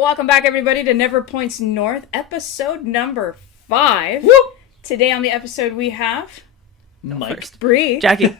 Welcome back, everybody, to Never Points North, episode number 5. Woo! Today on the episode we have... Mike. Bree. Jackie.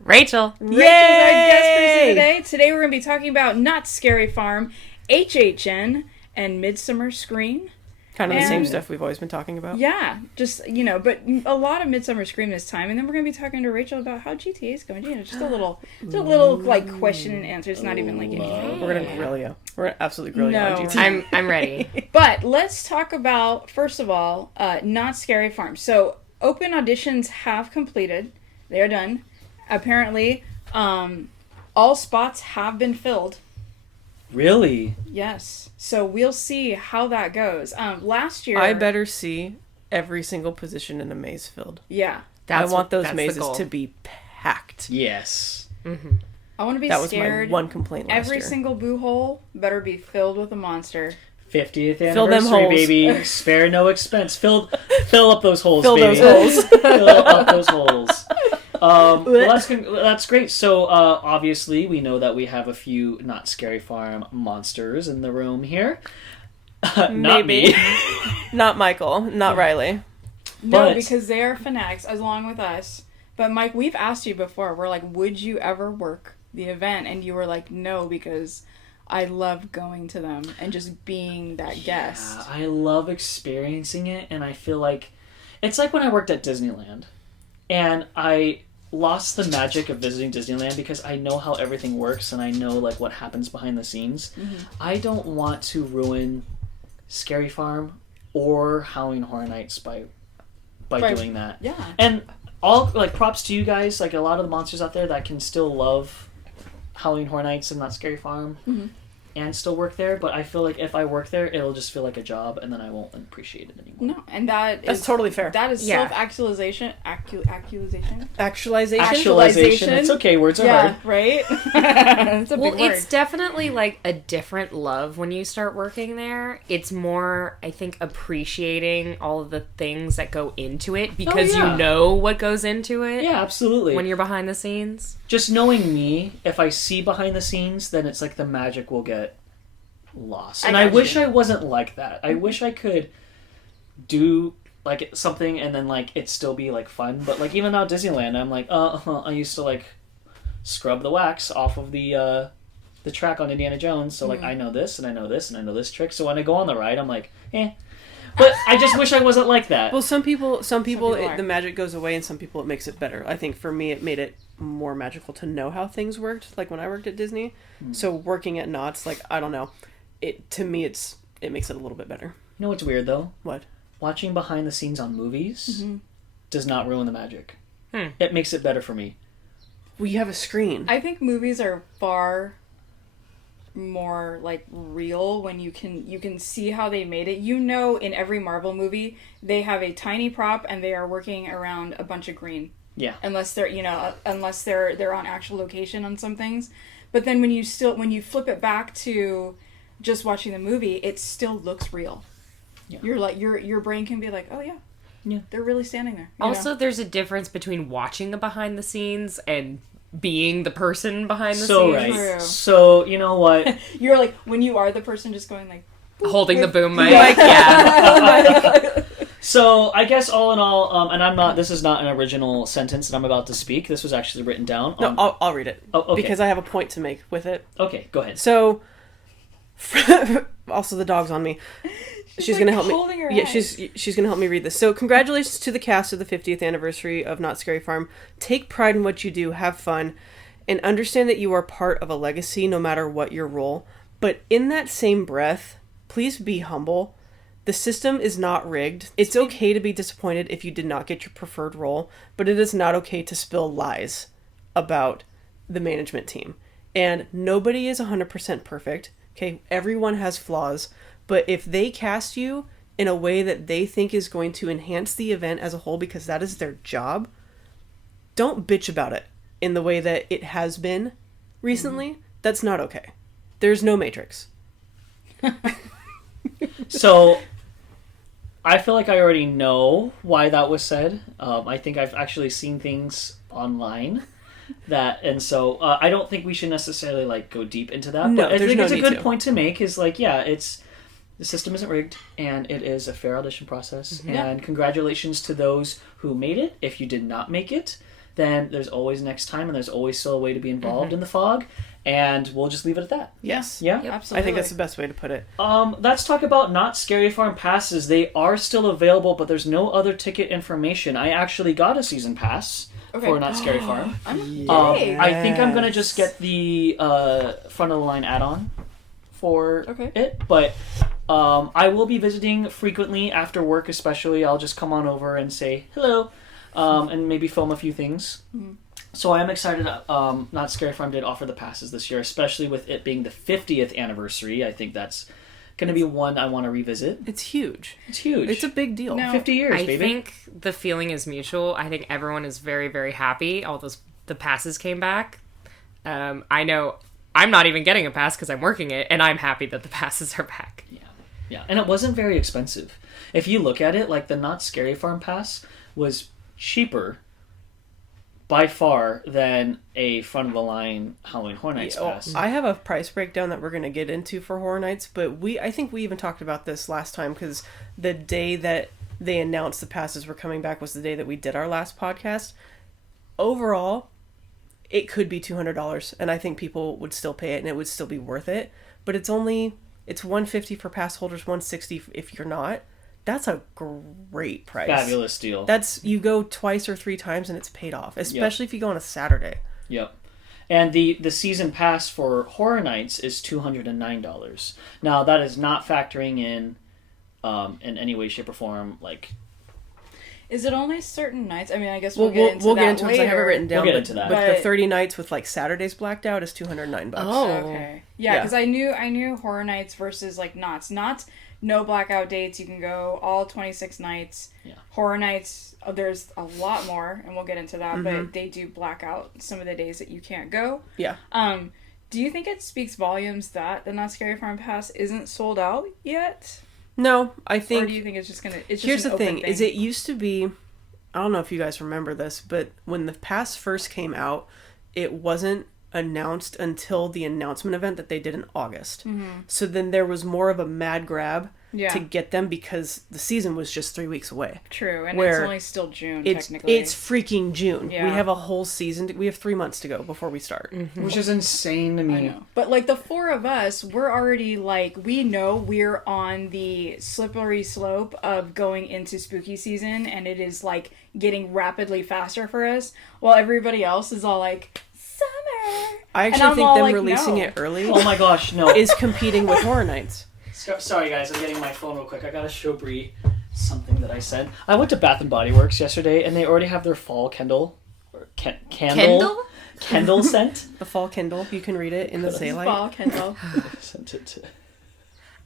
Rachel. Rachel's our guest person today. Today we're going to be talking about Not Scary Farm, HHN, and Midsummer Scream. Kind of the same stuff we've always been talking about. Yeah, just, but a lot of Midsummer Scream this time. And then we're going to be talking to Rachel about how GTA is going. Just a little like, question and answer. It's not even, like, anything. We're going to grill you. We're going to absolutely grill you on GTA. I'm ready. But let's talk about, first of all, Not Scary Farm. So, open auditions have completed. They are done. Apparently, all spots have been filled. Really? Yes. So we'll see how that goes. Last year... I better see every single position in a maze filled. Yeah. I want those mazes to be packed. Yes. Mm-hmm. I want to be scared. That was my one complaint last Every year. single boo hole better be filled with a monster. 50th anniversary, Fill them holes. baby. Spare no expense. Fill up those holes, Fill baby. those holes. Fill up those holes. Well, that's great. So, obviously, we know that we have a few Not Scary Farm monsters in the room here. Not me. Not Michael. Not Riley. No, because they are fanatics, along with us. But, Mike, we've asked you before. We're like, would you ever work the event? And you were like, no, because I love going to them and just being that guest. I love experiencing it, and I feel like... It's like when I worked at Disneyland. And I lost the magic of visiting Disneyland because I know how everything works and I know like what happens behind the scenes. Mm-hmm. I don't want to ruin Scary Farm or Halloween Horror Nights by doing that. Yeah. And all like props to you guys, like a lot of the monsters out there that can still love Halloween Horror Nights and Not Scary Farm. Mm-hmm. And still work there, but I feel like if I work there, it'll just feel like a job, and then I won't appreciate it anymore. No, and that's totally fair. That is self-actualization. Actualization? Actualization. It's okay, words are hard. Right? It's a big word. It's definitely like a different love when you start working there. It's more, I think, appreciating all of the things that go into it because you know what goes into it. Yeah, absolutely. When you're behind the scenes. Just knowing me, if I see behind the scenes, then it's like the magic will get lost. And I wish I wasn't like that. I wish I could do like something and then like it still be like fun. But like even now at Disneyland, I'm like, I used to like scrub the wax off of the track on Indiana Jones. So like I know this and I know this and I know this trick. So when I go on the ride, I'm like, But I just wish I wasn't like that. Well, some people the magic goes away, and some people it makes it better. I think for me, it made it more magical to know how things worked. Like when I worked at Disney, so working at Knott's, like I don't know, it makes it a little bit better. You know what's weird though? What? Watching behind the scenes on movies does not ruin the magic. It makes it better for me. Well, you have a screen. I think movies are far more like real when you can see how they made it. In every Marvel movie they have a tiny prop and they are working around a bunch of green. Yeah. Unless they're on actual location on some things. But then when you flip it back to just watching the movie, it still looks real. Yeah. You're like your brain can be like, oh yeah, they're really standing there. Also, there's a difference between watching the behind the scenes and being the person behind the so scenes. Right. So you know what? You're like when you are the person just going like holding the boom mic. Yeah. So I guess all in all, and this is not an original sentence that I'm about to speak. This was actually written down. No, I'll read it. Oh, okay. Because I have a point to make with it. Okay, go ahead. So, also the dog's on me. She's gonna help me. Yeah, she's gonna help me read this. So, congratulations to the cast of the 50th anniversary of Not Scary Farm. Take pride in what you do, have fun, and understand that you are part of a legacy, no matter what your role. But in that same breath, please be humble. The system is not rigged. It's okay to be disappointed if you did not get your preferred role, but it is not okay to spill lies about the management team. And nobody is 100% perfect. Okay, everyone has flaws. But if they cast you in a way that they think is going to enhance the event as a whole because that is their job, don't bitch about it in the way that it has been recently. That's not okay. There's no Matrix. So, I feel like I already know why that was said. I think I've actually seen things online that, and so I don't think we should necessarily like go deep into that. No, but I think it's a good to. point to make. Is like, yeah, it's the system isn't rigged, and it is a fair audition process. Mm-hmm. And congratulations to those who made it. If you did not make it, then there's always next time, and there's always still a way to be involved in the fog. And we'll just leave it at that. Yes. Yeah? Yep, absolutely. I think that's the best way to put it. Let's talk about Knott Scary Farm passes. They are still available, but there's no other ticket information. I actually got a season pass for Knott Scary Farm. I think I'm going to just get the front of the line add-on for it. But I will be visiting frequently after work, especially. I'll just come on over and say hello and maybe film a few things. Mm-hmm. So I am excited. Knott Scary Farm did offer the passes this year, especially with it being the 50th anniversary. I think that's going to be one I want to revisit. It's huge. It's huge. It's a big deal. No, 50 years, baby. I think the feeling is mutual. I think everyone is very, very happy. The passes came back. I know I'm not even getting a pass because I'm working it, and I'm happy that the passes are back. Yeah. And it wasn't very expensive. If you look at it, like the Knott Scary Farm pass was cheaper by far than a front of the line Halloween Horror Nights pass. I have a price breakdown that we're going to get into for Horror Nights, but I think we even talked about this last time because the day that they announced the passes were coming back was the day that we did our last podcast. Overall, it could be $200, and I think people would still pay it, and it would still be worth it. But it's $150 for pass holders, $160 if you're not. That's a great price. Fabulous deal. You go twice or three times and it's paid off, especially if you go on a Saturday. Yep. And the season pass for Horror Nights is $209. Now that is not factoring in any way, shape, or form. Like, is it only certain nights? I mean, I guess we'll get into that later. It, I have it written down. We'll get into that. But the 30 nights with like Saturdays blacked out is $209. Oh, okay. Yeah, because I knew Horror Nights versus like Knott's. Knott's no blackout dates. You can go all 26 nights. Yeah. Horror Nights, there's a lot more, and we'll get into that. But they do black out some of the days that you can't go. Yeah. Do you think it speaks volumes that the Knott Scary Farm Pass isn't sold out yet? No, I think. Or do you think it's just gonna? It's just here's an the thing: thing? is it used to be. I don't know if you guys remember this, but when the pass first came out, it wasn't announced until the announcement event that they did in August. Mm-hmm. So then there was more of a mad grab to get them because the season was just 3 weeks away. True, and it's only still June, technically. It's freaking June. Yeah. We have a whole season. We have 3 months to go before we start. Mm-hmm. Which is insane to me. I know. But, like, the four of us, we're already, like, we know we're on the slippery slope of going into spooky season, and it is, like, getting rapidly faster for us, while everybody else is all, like, summer. I actually think them releasing it early oh my gosh, no. is competing with Horror Nights. Sorry guys, I'm getting my phone real quick. I gotta show Bree something that I sent. I went to Bath and Body Works yesterday, and they already have their fall Kindle Kindle scent. The fall Kindle. You can read it in the Zaylight. Fall Kindle. Sent it to...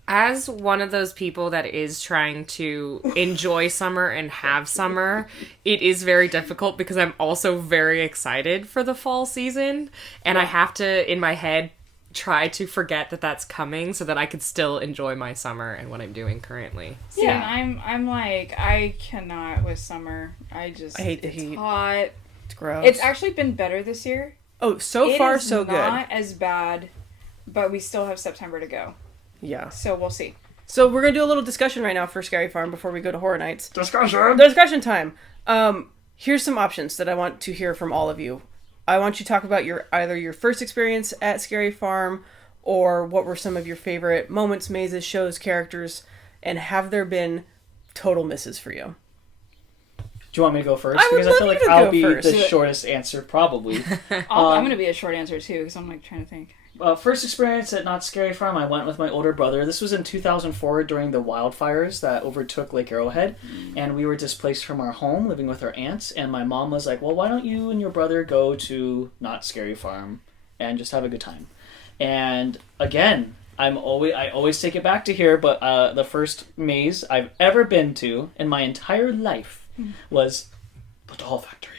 As one of those people that is trying to enjoy summer and have summer, it is very difficult because I'm also very excited for the fall season, and I have to, in my head, try to forget that that's coming so that I could still enjoy my summer and what I'm doing currently. See, yeah, I'm like, I cannot with summer. I hate the heat. It's hot. It's gross. It's actually been better this year. Oh, so far so good. It's not as bad, but we still have September to go. Yeah. So we'll see. So we're going to do a little discussion right now for Scary Farm before we go to Horror Nights. Discussion time. Here's some options that I want to hear from all of you. I want you to talk about either your first experience at Scary Farm or what were some of your favorite moments, mazes, shows, characters, and have there been total misses for you? Do you want me to go first? I would because I feel love like you to I'll go be first. the shortest answer, probably. I'm going to be a short answer, too, because I'm like trying to think. First experience at Knott Scary Farm, I went with my older brother. This was in 2004 during the wildfires that overtook Lake Arrowhead, and we were displaced from our home, living with our aunts, and my mom was like, well, why don't you and your brother go to Knott Scary Farm and just have a good time? And again, I always take it back to here, but the first maze I've ever been to in my entire life was the Doll Factory.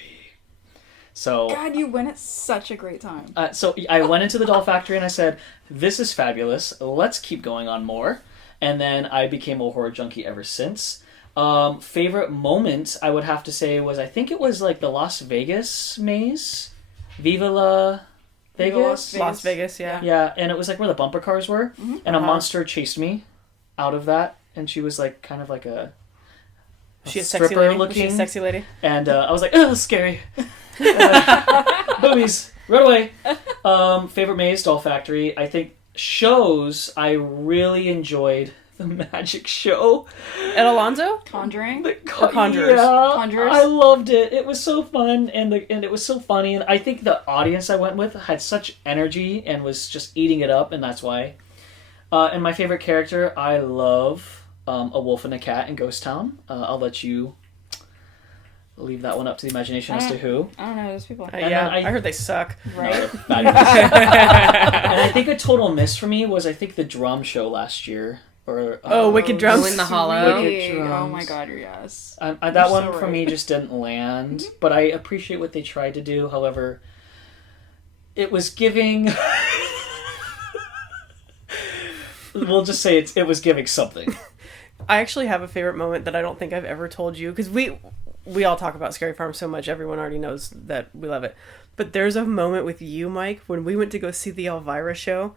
So, God, you went at such a great time. So I went into the Doll Factory and I said, this is fabulous. Let's keep going on more. And then I became a horror junkie ever since. Favorite moment, I would have to say, was I think it was like the Las Vegas maze. Viva La Vegas? Las Vegas, yeah. Yeah, and it was like where the bumper cars were, and a monster chased me out of that, and she was like kind of like a stripper looking. Was she a sexy lady? And I was like, oh, scary. Boobies, run away. Favorite maze, Doll Factory. I think shows, I really enjoyed the magic show at Alonzo. Conjuring. Conjurers. Yeah, Conjurers. I loved it. It was so fun, and it was so funny. And I think the audience I went with had such energy and was just eating it up, and that's why. And my favorite character, I love a wolf and a cat in Ghost Town. I'll let you leave that one up to the imagination as to who. I don't know those people. Yeah, I heard they suck. Right. And I think a total miss for me was I think the drum show last year. Or Wicked Drums in the Hollow. Oh my god, yes. That one for me just didn't land, but I appreciate what they tried to do. However, it was giving. We'll just say it was giving something. I actually have a favorite moment that I don't think I've ever told you, because we all talk about Scary Farm so much, everyone already knows that we love it. But there's a moment with you, Mike, when we went to go see the Elvira show,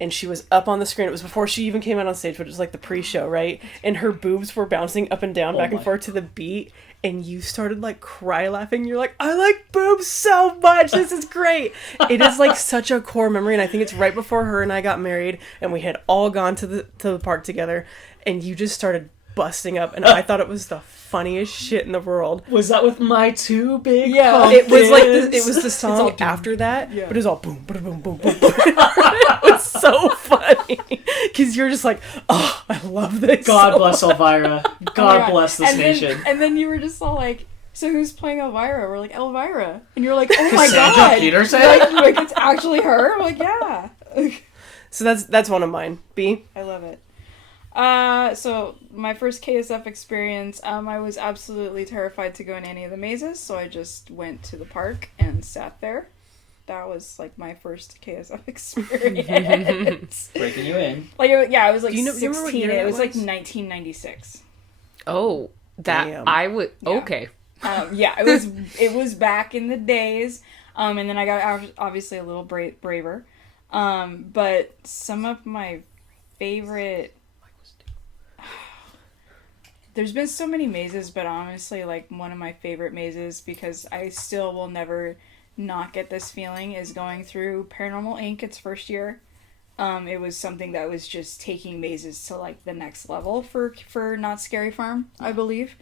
and she was up on the screen. It was before she even came out on stage, but it was like the pre-show, right? And her boobs were bouncing up and down, back and forth to the beat, and you started like cry laughing. You're like, I like boobs so much. This is great. It is like such a core memory, and I think it's right before her and I got married, and we had all gone to the park together, and you just started busting up, and I thought it was the funniest shit in the world. Was that with my two big pumpkins? It was like it was the song after that, but it was all boom, boom, boom, boom, boom. It was so funny because you're just like, oh, I love this. God bless Elvira. God bless this nation. And then you were just all like, so who's playing Elvira? We're like, Elvira, and you're like, oh my Cassandra god, Peterson? like it's actually her. I'm like, yeah. So that's one of mine. B. I love it. So my first KSF experience, I was absolutely terrified to go in any of the mazes, so I just went to the park and sat there. That was like my first KSF experience. Breaking you in. Like, I was like do you 16. What year it was like was? 1996. Oh, that Damn. I would. Yeah. Okay. It was back in the days. And then I got obviously a little braver. But some of my favorite. There's been so many mazes, but honestly, like, one of my favorite mazes, because I still will never not get this feeling, is going through Paranormal Inc. its first year. It was something that was just taking mazes to, like, the next level for Not Scary Farm, I believe.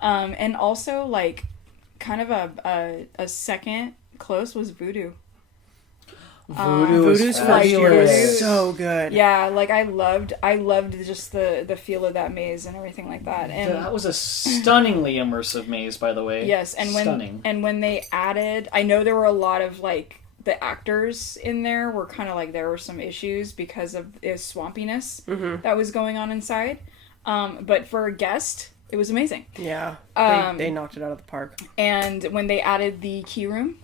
And also, like, kind of a second close was Voodoo. Voodoo's first year was so good. Yeah, like I loved just the feel of that maze and everything like that. And that was a stunningly immersive maze, by the way. Yes, and when they added, I know there were a lot of like the actors in there were kind of like there were some issues because of the swampiness that was going on inside. But for a guest, it was amazing. Yeah, they knocked it out of the park. And when they added the key room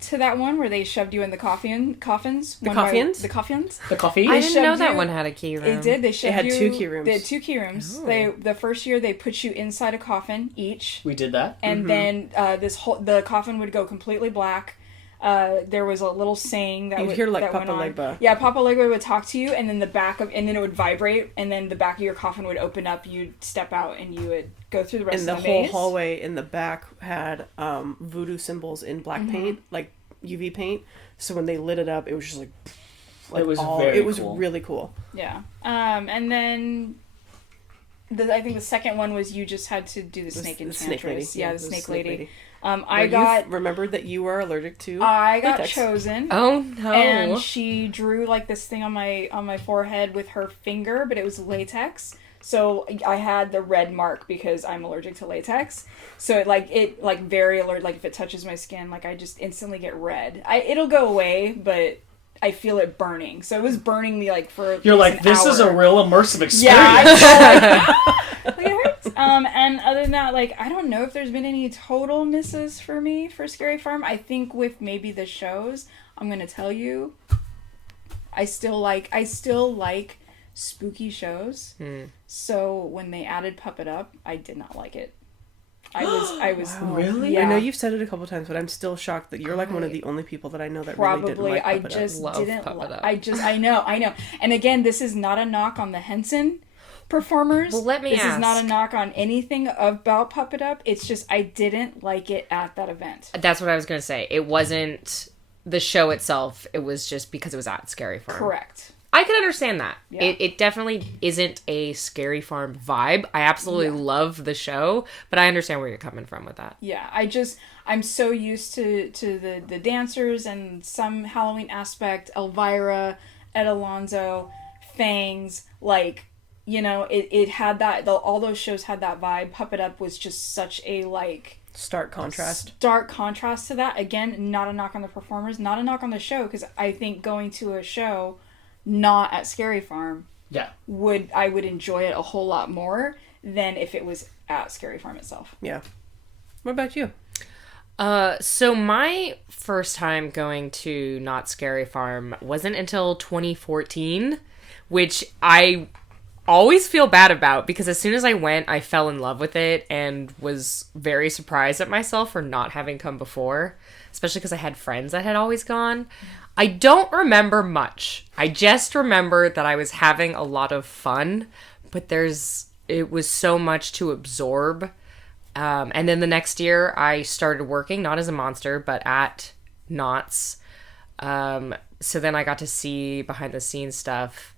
to that one where they shoved you in the coffins. The coffins? The coffins. The coffee? I didn't know that one had a key room. It did. They had 2 key rooms. They had 2 key rooms. Oh. The first year they put you inside a coffin each. We did that. And then the coffin would go completely black. There was a little saying that you'd hear like Papa Legba. Yeah, Papa Legba would talk to you, and then and then it would vibrate, and then the back of your coffin would open up. You'd step out, and you would go through the rest of the maze. And the whole hallway in the back had voodoo symbols in black paint, like UV paint. So when they lit it up, it was just like it was cool. Really cool. Yeah. And then I think the second one was you just had to do the snake enchantress. Snake lady. Yeah, the snake lady. I remembered that you were allergic to. I got latex. chosen. Oh no! And she drew like this thing on my forehead with her finger, but it was latex. So I had the red mark because I'm allergic to latex. So it very alert. Like if it touches my skin, like I just instantly get red. It'll go away, but I feel it burning. So it was burning me like for. You're like, this is a real immersive experience. Yeah. Like, it hurts. And other than that, like, I don't know if there's been any total misses for me for Scary Farm. I think with maybe the shows, I'm gonna tell you, I still like spooky shows. So when they added Puppet Up, I did not like it. I was Wow. Really? Yeah. I know you've said it a couple times, but I'm still shocked that you're like one of the only people that I know that really didn't like Puppet Up. I know. And again, this is not a knock on the Henson performers. Well, let me This ask. is not a knock on anything about Puppet Up. It's just I didn't like it at that event. That's what I was going to say. It wasn't the show itself. It was just because it was at Scary Farm. Correct. I can understand that. Yeah. It definitely isn't a Scary Farm vibe. I absolutely love the show, but I understand where you're coming from with that. Yeah, I'm so used to the dancers and some Halloween aspect, Elvira, Ed Alonzo, Fangs, like, you know, it had that, all those shows had that vibe. Puppet Up was just such a, like... Stark contrast to that. Again, not a knock on the performers, not a knock on the show, because I think going to a show not at Scary Farm I would enjoy it a whole lot more than if it was at Scary Farm itself. Yeah. What about you? So my first time going to Not Scary Farm wasn't until 2014, which I always feel bad about because as soon as I went, I fell in love with it and was very surprised at myself for not having come before, especially because I had friends that had always gone. I don't remember much. I just remember that I was having a lot of fun, but it was so much to absorb. And then the next year I started working, not as a monster, but at Knott's. So then I got to see behind the scenes stuff.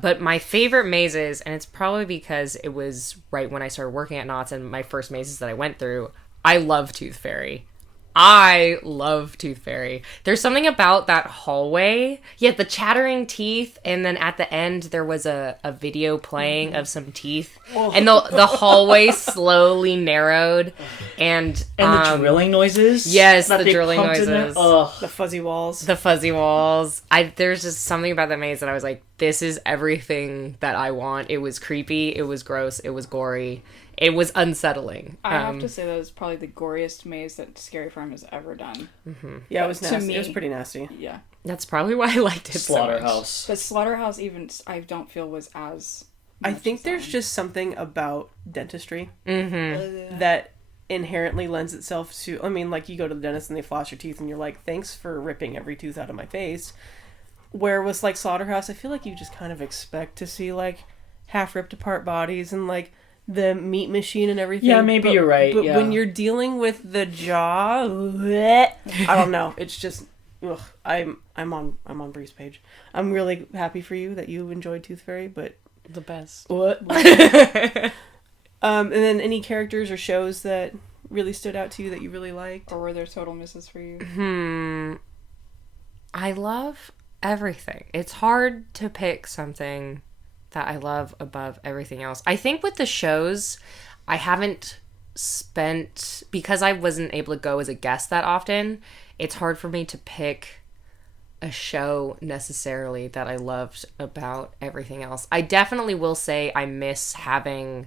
But my favorite mazes, and it's probably because it was right when I started working at Knott's and my first mazes that I went through, I love Tooth Fairy. There's something about that hallway. Yeah, the chattering teeth, and then at the end there was a video playing of some teeth. And the hallway slowly narrowed. And the drilling noises? Yes, the drilling noises. The fuzzy walls. There's just something about that maze that I was like, this is everything that I want. It was creepy, it was gross, it was gory. It was unsettling. I have to say that was probably the goriest maze that Scary Farm has ever done. Mm-hmm. Yeah, it was nasty. To me, it was pretty nasty. Yeah. That's probably why I liked it Slaughterhouse. so much. But Slaughterhouse even, I don't feel was as... I think there's just something about dentistry that inherently lends itself to... I mean, like, you go to the dentist and they floss your teeth and you're like, thanks for ripping every tooth out of my face. Where with, like, Slaughterhouse, I feel like you just kind of expect to see, like, half ripped apart bodies and, like, the meat machine and everything. Yeah, maybe you're right. But when you're dealing with the jaw, I don't know. It's just, ugh, I'm on Bree's page. I'm really happy for you that you enjoyed Tooth Fairy, but the best. What? And then any characters or shows that really stood out to you that you really liked, or were there total misses for you? I love everything. It's hard to pick something that I love above everything else. I think with the shows, I haven't spent, because I wasn't able to go as a guest that often, it's hard for me to pick a show necessarily that I loved about everything else. I definitely will say I miss having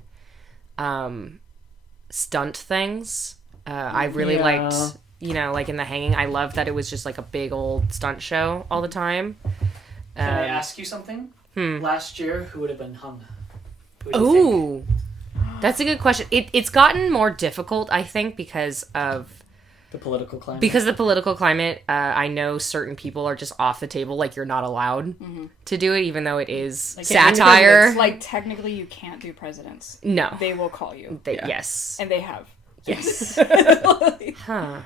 stunt things. I really liked, like in The Hanging, I loved that it was just like a big old stunt show all the time. Can I ask you something? Last year, who would have been hung? Ooh, that's a good question. It's gotten more difficult, I think, because of the political climate. Because the political climate, I know certain people are just off the table. Like, you're not allowed to do it, even though it is like satire. Like, technically, you can't do presidents. No, they will call you. Yes, and they have. Yes. Huh.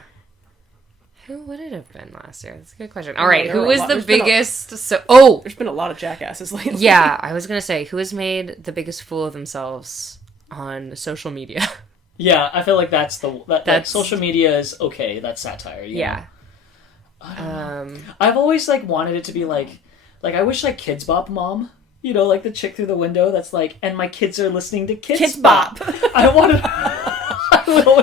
Who would it have been last year? That's a good question. All right, who was the biggest... There's been a lot of jackasses lately. Yeah, I was going to say, who has made the biggest fool of themselves on social media? Yeah, I feel like that's social media is okay. That's satire. Yeah. I've always, like, wanted it to be, like I wish, like, Kids Bop Mom... You know, like the chick through the window that's like, and my kids are listening to Kids Bop. I wanted...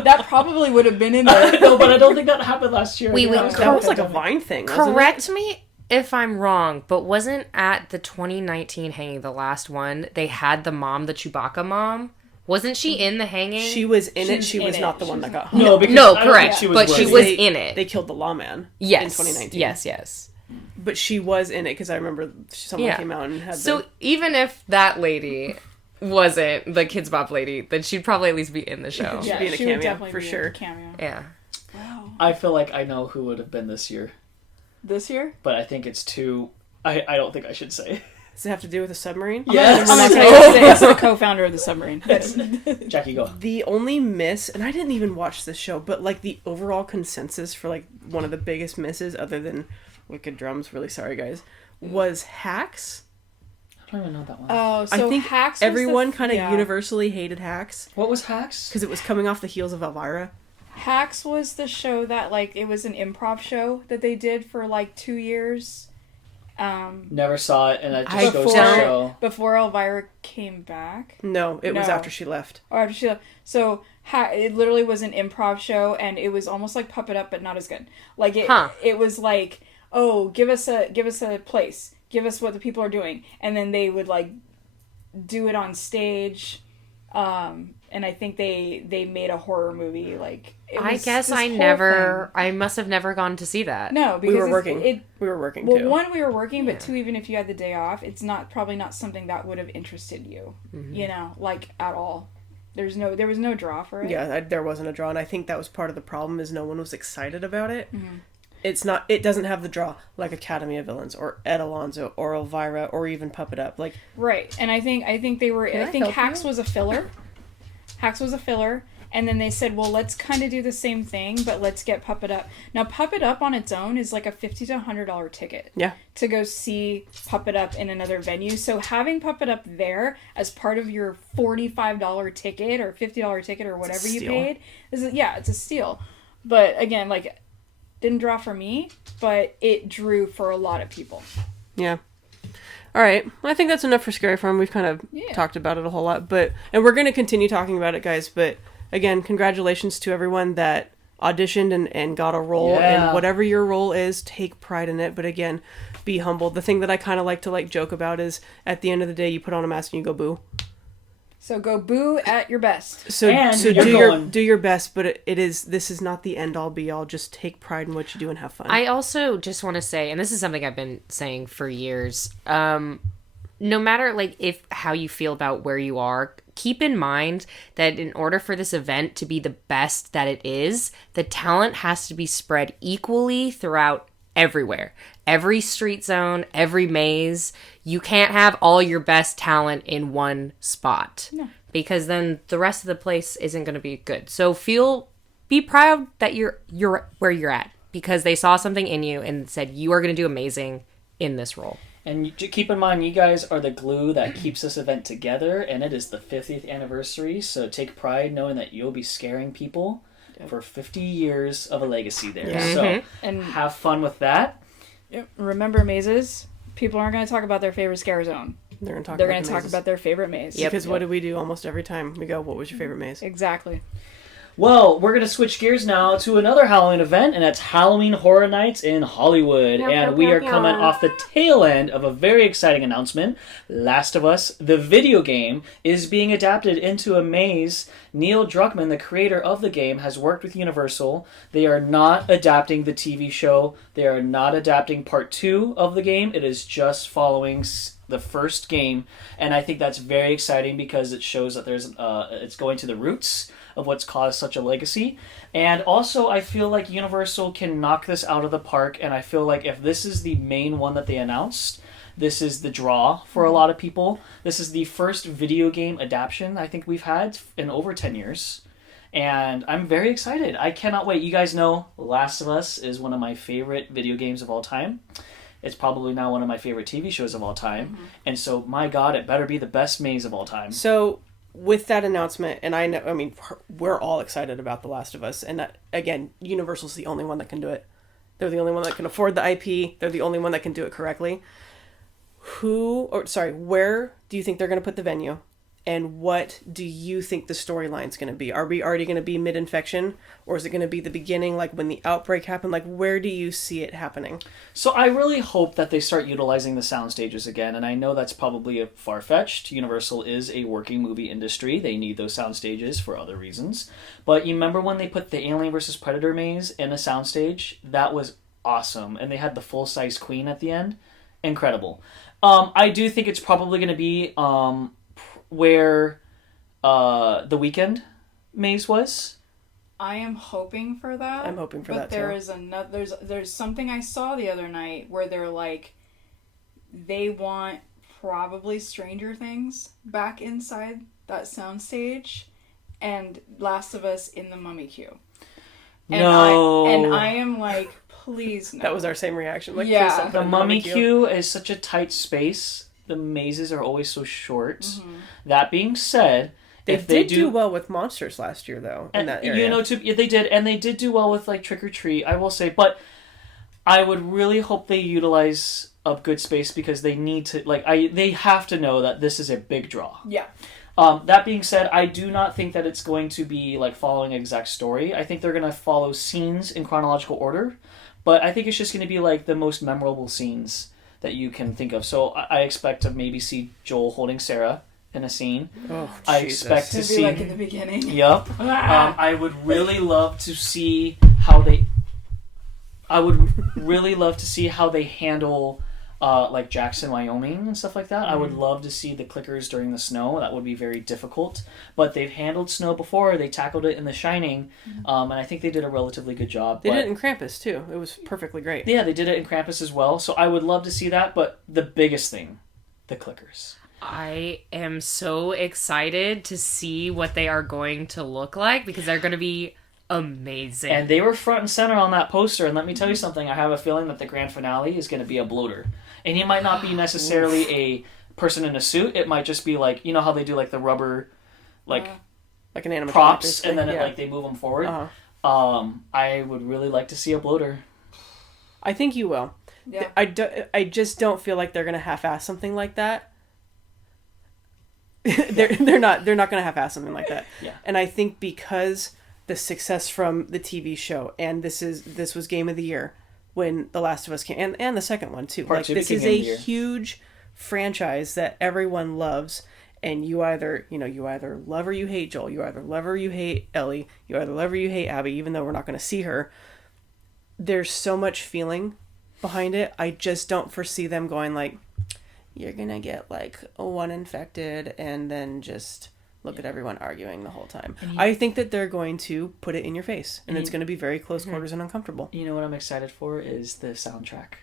That probably would have been in there. No, but I don't think that happened last year. That was like a Vine thing, Correct me if I'm wrong, but wasn't at the 2019 hanging, the last one, they had the mom, the Chewbacca mom? Wasn't she in the hanging? She was in it. She was not the one that got hung. No, correct. But she was in it. They killed the lawman in 2019. Yes. But she was in it because I remember someone came out and had So even if that lady wasn't the Kids Bop lady, then she'd probably at least be in the show. Yeah, be in a she cameo, would definitely for be sure. in a cameo. Yeah. Wow. I feel like I know who would have been this year, This year? but I think it's too... I don't think I should say. Does it have to do with a submarine? Yes! I'm gonna tell you, it's the co-founder of the submarine. Jackie, go. The only miss, and I didn't even watch this show, but like the overall consensus for like one of the biggest misses, other than Wicked Drums, really sorry guys, was Hacks. I don't even know that one. Oh, so I think Hacks was everyone kind of yeah. universally hated Hacks What was Hacks? because it was coming off the heels of Elvira. Hacks was the show that, like, it was an improv show that they did for, like, 2 years. Never saw it, and it I just goes to don't- show. Before Elvira came back. No, it was No. after she left. Or after she left. So, it literally was an improv show, and it was almost like Puppet Up, but not as good. Like, it was like, oh, give us a place. Give us what the people are doing. And then they would, like, do it on stage. And I think they made a horror movie. Like, I guess this I whole never... thing. I must have never gone to see that. No, because We were working. We were working too. Well, one, we were working, but Yeah. two, even if you had the day off, it's probably not something that would have interested you. Mm-hmm. You know, like, at all. There was no draw for it. Yeah, there wasn't a draw, and I think that was part of the problem is no one was excited about it. Mm-hmm. It doesn't have the draw like Academy of Villains or Ed Alonzo or Elvira or even Puppet Up. Like, Right, and I think they were. Can I I think help Hacks you? was a filler. Hacks was a filler, and then they said, well, let's kind of do the same thing, but let's get Puppet Up. Now, Puppet Up on its own is like a $50 to $100 ticket. yeah. To go see Puppet Up in another venue. So having Puppet Up there as part of your $45 ticket or $50 ticket or whatever you steal. paid it's a steal. But again, like, didn't draw for me, but it drew for a lot of people. Yeah. All right. Well, I think that's enough for Scary Farm. We've kind of talked about it a whole lot, and we're going to continue talking about it, guys. But again, congratulations to everyone that auditioned and got a role. Yeah. And whatever your role is, take pride in it. But again, be humble. The thing that I kind of like to joke about is at the end of the day, you put on a mask and you go boo. So go boo at your best. So And do your best, but this is not the end all be all. Just take pride in what you do and have fun. I also just want to say, and this is something I've been saying for years, no matter how you feel about where you are, keep in mind that in order for this event to be the best that it is, the talent has to be spread equally throughout everywhere. Every street zone, every maze. You can't have all your best talent in one spot. No. Because then the rest of the place isn't going to be good. So be proud that you're where you're at, because they saw something in you and said you are going to do amazing in this role. And keep in mind, you guys are the glue that keeps this event together, and it is the 50th anniversary, so take pride knowing that you'll be scaring people for 50 years of a legacy there. Yeah. So And have fun with that. remember mazes. People aren't going to talk about their favorite scare zone. They're going to talk. They're about going the to talk mazes. about their favorite maze. Because what do we do almost every time? We go, "What was your favorite maze?" Exactly. Well, we're going to switch gears now to another Halloween event, and that's Halloween Horror Nights in Hollywood. And we are coming off the tail end of a very exciting announcement. Last of Us, the video game, is being adapted into a maze. Neil Druckmann, the creator of the game, has worked with Universal. They are not adapting the TV show. They are not adapting part 2 of the game. It is just following the first game, and I think that's very exciting because it shows that it's going to the roots of what's caused such a legacy. And also, I feel like Universal can knock this out of the park, and I feel like if this is the main one that they announced, this is the draw for a lot of people. This is the first video game adaptation I think we've had in over 10 years. And I'm very excited. I cannot wait. You guys know Last of Us is one of my favorite video games of all time. It's probably now one of my favorite TV shows of all time. Mm-hmm. And so, my God, it better be the best maze of all time. So, with that announcement, and we're all excited about The Last of Us. And again, Universal's the only one that can do it. They're the only one that can afford the IP. They're the only one that can do it correctly. Where do you think they're going to put the venue? And what do you think the storyline's going to be? Are we already going to be mid-infection? Or is it going to be the beginning, like when the outbreak happened? Like, where do you see it happening? So I really hope that they start utilizing the sound stages again. And I know that's probably a far-fetched. Universal is a working movie industry. They need those sound stages for other reasons. But you remember when they put the Alien vs. Predator maze in a soundstage? That was awesome. And they had the full-size queen at the end. Incredible. I do think it's probably going to be... where the Weekend maze was? I am hoping for that. I'm hoping for that too. But there is another. There's something I saw the other night where they're like, they want probably Stranger Things back inside that soundstage, and Last of Us in the mummy queue. And No. I am like, please no. That was our same reaction. Like, Yeah. please don't put The it in mummy queue is such a tight space. The mazes are always so short. Mm-hmm. That being said, They if they did do well with monsters last year, though, in that area. You know, they did, and they did do well with like Trick or Treat, I will say. But I would really hope they utilize a good space because they need to. They have to know that this is a big draw. Yeah. That being said, I do not think that it's going to be like following an exact story. I think they're going to follow scenes in chronological order, but I think it's just going to be like the most memorable scenes that you can think of. So I expect to maybe see Joel holding Sarah in a scene. Oh, I expect to see, like in the beginning. Yep. I would really love to see how they. I would really love to see how they handle. Like Jackson, Wyoming and stuff like that. I would love to see the clickers during the snow. That would be very difficult. But they've handled snow before. They tackled it in The Shining. And I think they did a relatively good job. They did it in Krampus, too. It was perfectly great. Yeah, they did it in Krampus as well. So I would love to see that. But the biggest thing, the clickers. I am so excited to see what they are going to look like because they're going to be amazing. And they were front and center on that poster. And let me tell you something. I have a feeling that the grand finale is going to be a bloater. And he might not be necessarily a person in a suit. It might just be like, you know how they do like the rubber, like an animatronic props, thing. and then Yeah. they move them forward. Uh-huh. I would really like to see a bloater. I think you will. Yeah. I just don't feel like they're gonna half-ass something like that. they're not gonna half-ass something like that. Yeah. And I think because the success from the TV show, and this was Game of the Year when The Last of Us came, and the second one too. Part like two this became is Game of a the Year. huge franchise that everyone loves, and you either love or you hate Joel, you either love or you hate Ellie, you either love or you hate Abby, even though we're not going to see her. There's so much feeling behind it. I just don't foresee them going like, you're gonna get like one infected and then just look at everyone arguing the whole time. I think that they're going to put it in your face, and it's going to be very close quarters and uncomfortable. You know what I'm excited for is the soundtrack.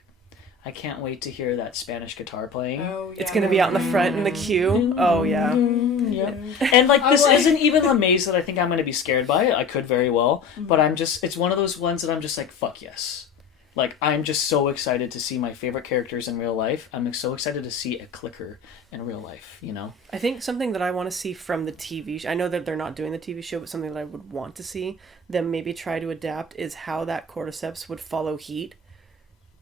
I can't wait to hear that Spanish guitar playing. Oh, yeah. It's going to be out in the front in the queue. Oh, yeah. Yep. And like this isn't even a maze that I think I'm going to be scared by. I could very well, but it's one of those ones that I'm just like, fuck yes. Like, I'm just so excited to see my favorite characters in real life. I'm so excited to see a clicker in real life, you know? I think something that I want to see from the TV show, I know that they're not doing the TV show, but something that I would want to see them maybe try to adapt is how that cordyceps would follow heat.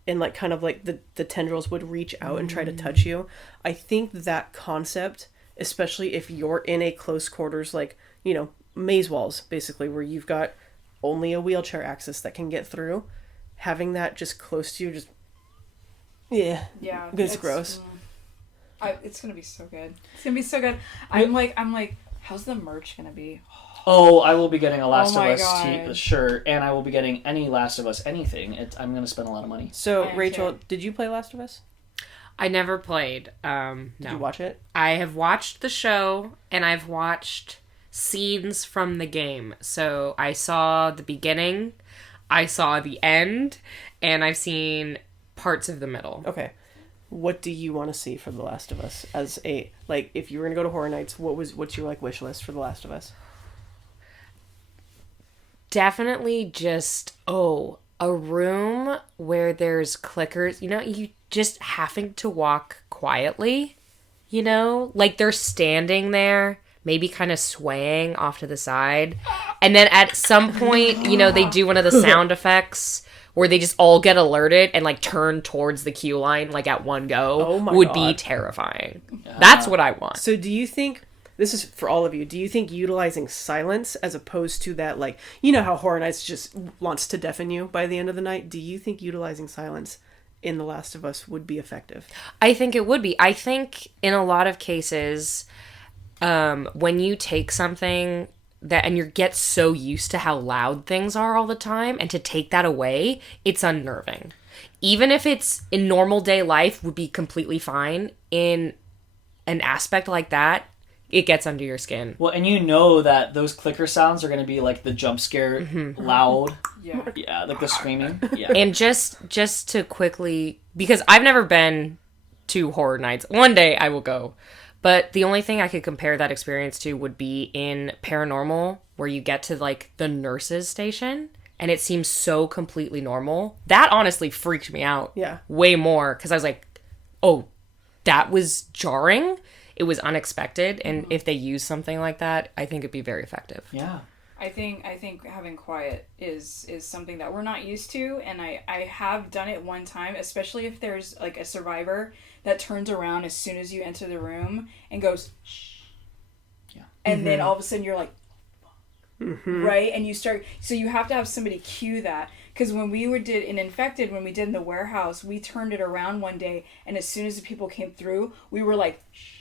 And like kind of like the tendrils would reach out and try to touch you. I think that concept, especially if you're in a close quarters, like, you know, maze walls, basically, where you've got only a wheelchair access that can get through, having that just close to you, just, yeah, it's gross. It's gonna be so good. It's gonna be so good. I'm like, how's the merch gonna be? Oh, I will be getting a Last Oh of my Us God. shirt, and I will be getting any Last of Us anything. I'm going to spend a lot of money. So, Okay. Rachel, did you play Last of Us? I never played. Did No. you watch it? I have watched the show and I've watched scenes from the game. So I saw the beginning, I saw the end, and I've seen parts of the middle. Okay. What do you want to see for The Last of Us as a, like, if you were going to go to Horror Nights, what's your, like, wish list for The Last of Us? Definitely just, a room where there's clickers. You know, you just having to walk quietly, you know? Like they're standing there, maybe kind of swaying off to the side. And then at some point, you know, they do one of the sound effects where they just all get alerted and like turn towards the queue line like at one go. Oh my would God. be terrifying. That's what I want. So do you think, this is for all of you, do you think utilizing silence as opposed to that, like, you know how Horror Nights just wants to deafen you by the end of the night? Do you think utilizing silence in The Last of Us would be effective? I think it would be. I think in a lot of cases, when you take something that and you get so used to how loud things are all the time, and to take that away, it's unnerving. Even if it's in normal day life would be completely fine, in an aspect like that, it gets under your skin. Well, and you know that those clicker sounds are going to be like the jump scare, loud. Yeah, like the screaming. Yeah. And just to quickly, because I've never been to horror nights. One day I will go. But the only thing I could compare that experience to would be in Paranormal, where you get to like the nurses station and it seems so completely normal. That honestly freaked me out. Yeah. Way more, because I was like, oh, that was jarring. It was unexpected, and if they use something like that, I think it'd be very effective. Yeah. I think having quiet is something that we're not used to, and I have done it one time, especially if there's like a survivor that turns around as soon as you enter the room and goes shh. Yeah. And then all of a sudden you're like right, and you start, so you have to have somebody cue that, because when we did in Infected, when we did in the warehouse, we turned it around one day, and as soon as the people came through, we were like shh.